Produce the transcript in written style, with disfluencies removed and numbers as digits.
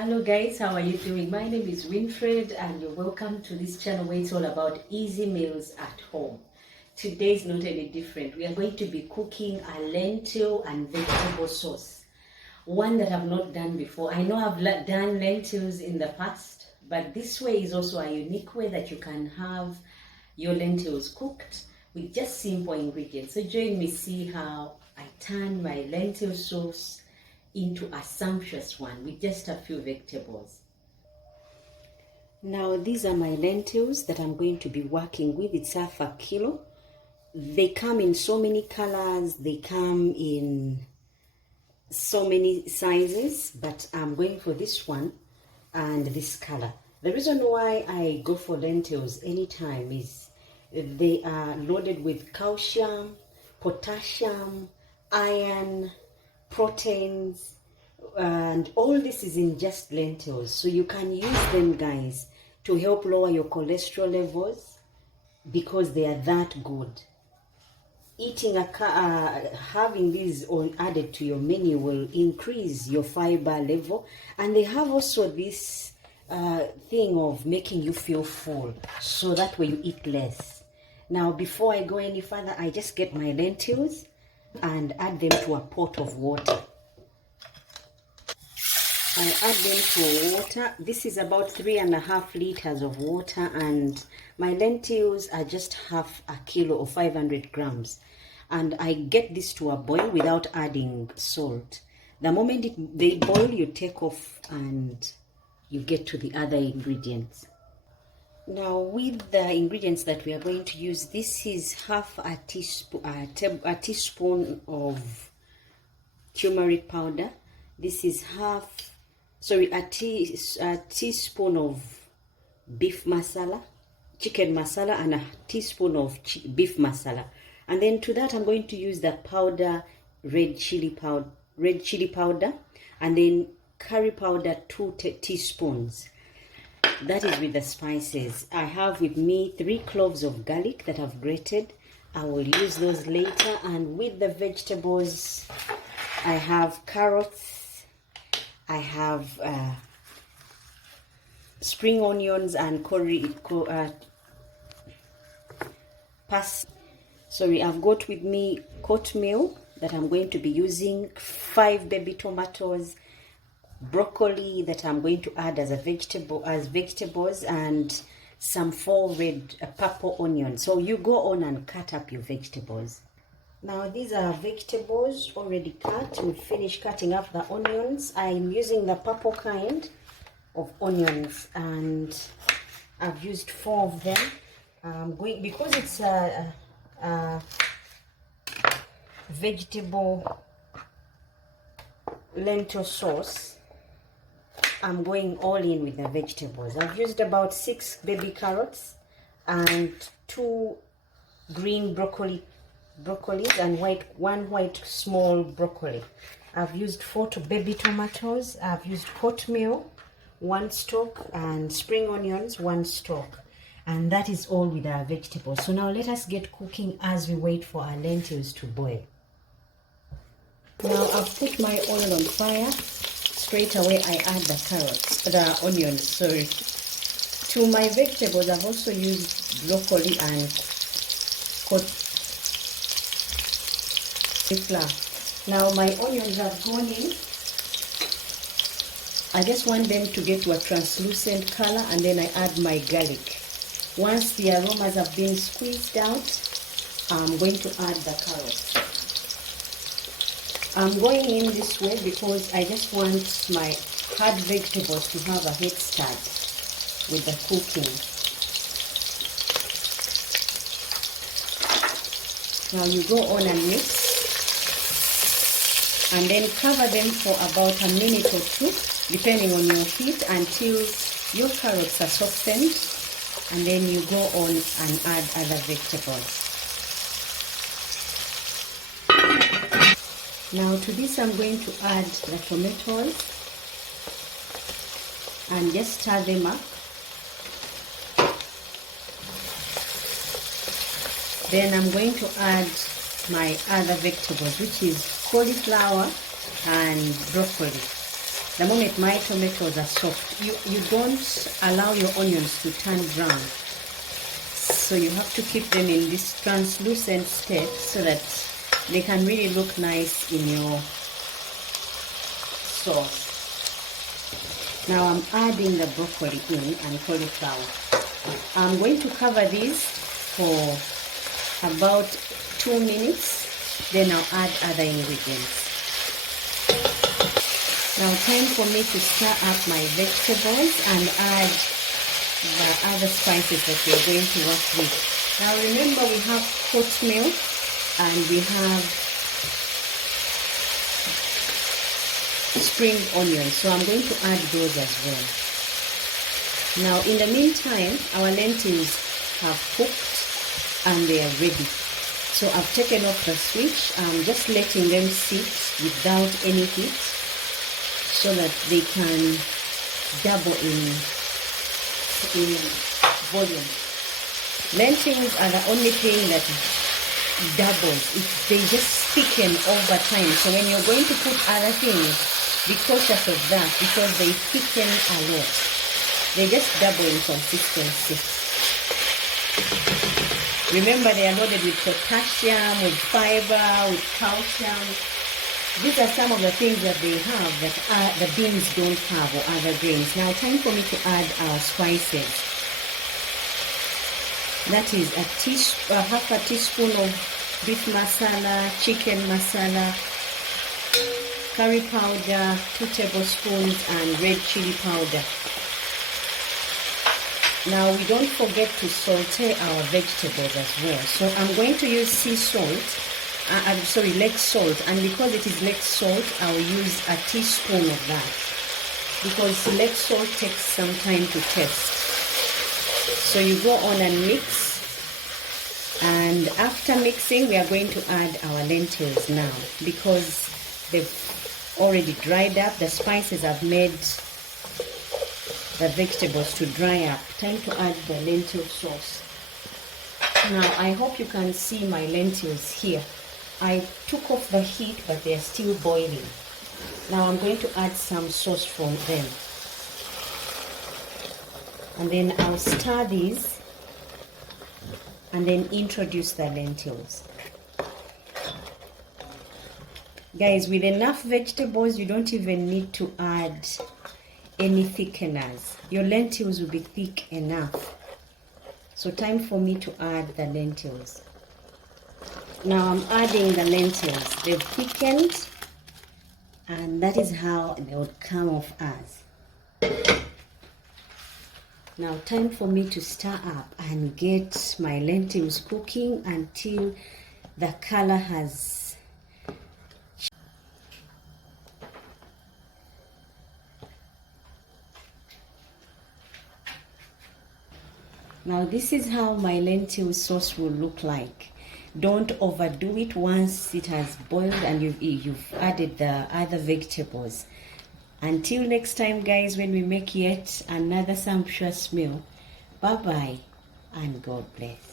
Hello guys, how are you doing? My name is Winfred and you're welcome to this channel where it's all about easy meals at home. Today is not any different. We are going to be cooking a lentil and vegetable sauce. One that I've not done before. I know I've done lentils in the past, but this way is also a unique way that you can have your lentils cooked with just simple ingredients. So join me, see how I turn my lentil sauce into a sumptuous one with just a few vegetables. Now these are my lentils that I'm going to be working with. It's half a kilo. They come in so many colors, they come in so many sizes, but I'm going for this one and this color. The reason why I go for lentils anytime is they are loaded with calcium, potassium, iron, proteins, and all this is in just lentils. So you can use them, guys, to help lower your cholesterol levels because they are that good. Having these added to your menu will increase your fiber level, and they have also this thing of making you feel full, so that way you eat less. Now before I go any further, I just get my lentils and add them to a pot of water. I add them to water. This is about 3.5 liters of water, and my lentils are just half a kilo or 500 grams. And I get this to a boil without adding salt. The moment they boil, you take off and you get to the other ingredients. Now with the ingredients that we are going to use, this is half a teaspoon of turmeric powder. This is a teaspoon of beef masala, chicken masala, and a teaspoon of beef masala. And then to that I'm going to use the red chili powder, and then curry powder 2 teaspoons. That is with the spices. I have with me 3 cloves of garlic that I've grated. I will use those later. And with the vegetables, I have carrots, I have spring onions and I've got with me oatmeal that I'm going to be using, 5 baby tomatoes, broccoli that I'm going to add as vegetables, and some 4 purple onions. So you go on and cut up your vegetables. Now these are vegetables already cut. We've finished cutting up the onions. I'm using the purple kind of onions, and I've used 4 of them. Because it's a vegetable lentil sauce, I'm going all in with the vegetables. I've used about 6 baby carrots and 2 green broccolis and 1 white small broccoli. I've used 4 baby tomatoes. I've used oatmeal 1 stalk and spring onions 1 stalk. And that is all with our vegetables. So now let us get cooking as we wait for our lentils to boil. Now I've put my oil on fire. Straight away I add the onions, sorry. To my vegetables I've also used broccoli and cauliflower. Now my onions have gone in. I just want them to get to a translucent color, and then I add my garlic. Once the aromas have been squeezed out, I'm going to add the carrots. I'm going in this way because I just want my hard vegetables to have a head start with the cooking. Now you go on and mix, and then cover them for about a minute or 2, depending on your heat, until your carrots are softened, and then you go on and add other vegetables. Now to this I'm going to add the tomatoes and just stir them up. Then I'm going to add my other vegetables, which is cauliflower and broccoli. The moment my tomatoes are soft, you don't allow your onions to turn brown. So you have to keep them in this translucent state so that they can really look nice in your sauce. Now I'm adding the broccoli in and cauliflower. I'm going to cover these for about 2 minutes, then I'll add other ingredients. Now time for me to stir up my vegetables and add the other spices that we're going to work with. Now remember, we have hot milk and we have spring onions, so I'm going to add those as well. Now in the meantime, our lentils have cooked and they are ready. So I've taken off the switch. I'm just letting them sit without any heat so that they can double in volume. Lentils are the only thing that doubles. They just thicken over time. So when you're going to put other things, be cautious of that because they thicken a lot. They just double in consistency. Remember, they are loaded with potassium, with fiber, with calcium. These are some of the things that they have that the beans don't have or other grains. Now time for me to add our spices. That is half a teaspoon of beef masala, chicken masala, curry powder, 2 tablespoons, and red chili powder. Now we don't forget to saute our vegetables as well. So I'm going to use sea salt. Lake salt, and because it is lake salt, I'll use a teaspoon of that because lake salt takes some time to taste. So you go on and mix, and after mixing we are going to add our lentils now because they've already dried up. The spices have made the vegetables to dry up. Time to add the lentil sauce. Now I hope you can see my lentils here. I took off the heat, but they are still boiling. Now I'm going to add some sauce from them. And then I'll stir these and then introduce the lentils. Guys, with enough vegetables, you don't even need to add any thickeners. Your lentils will be thick enough. So time for me to add the lentils. Now I'm adding the lentils. They've thickened, and that is how they would come off as. Now time for me to stir up and get my lentils cooking until the color has Now this is how my lentil sauce will look like. Don't overdo it once it has boiled and you've added the other vegetables. Until next time, guys, when we make yet another sumptuous meal, bye bye and God bless.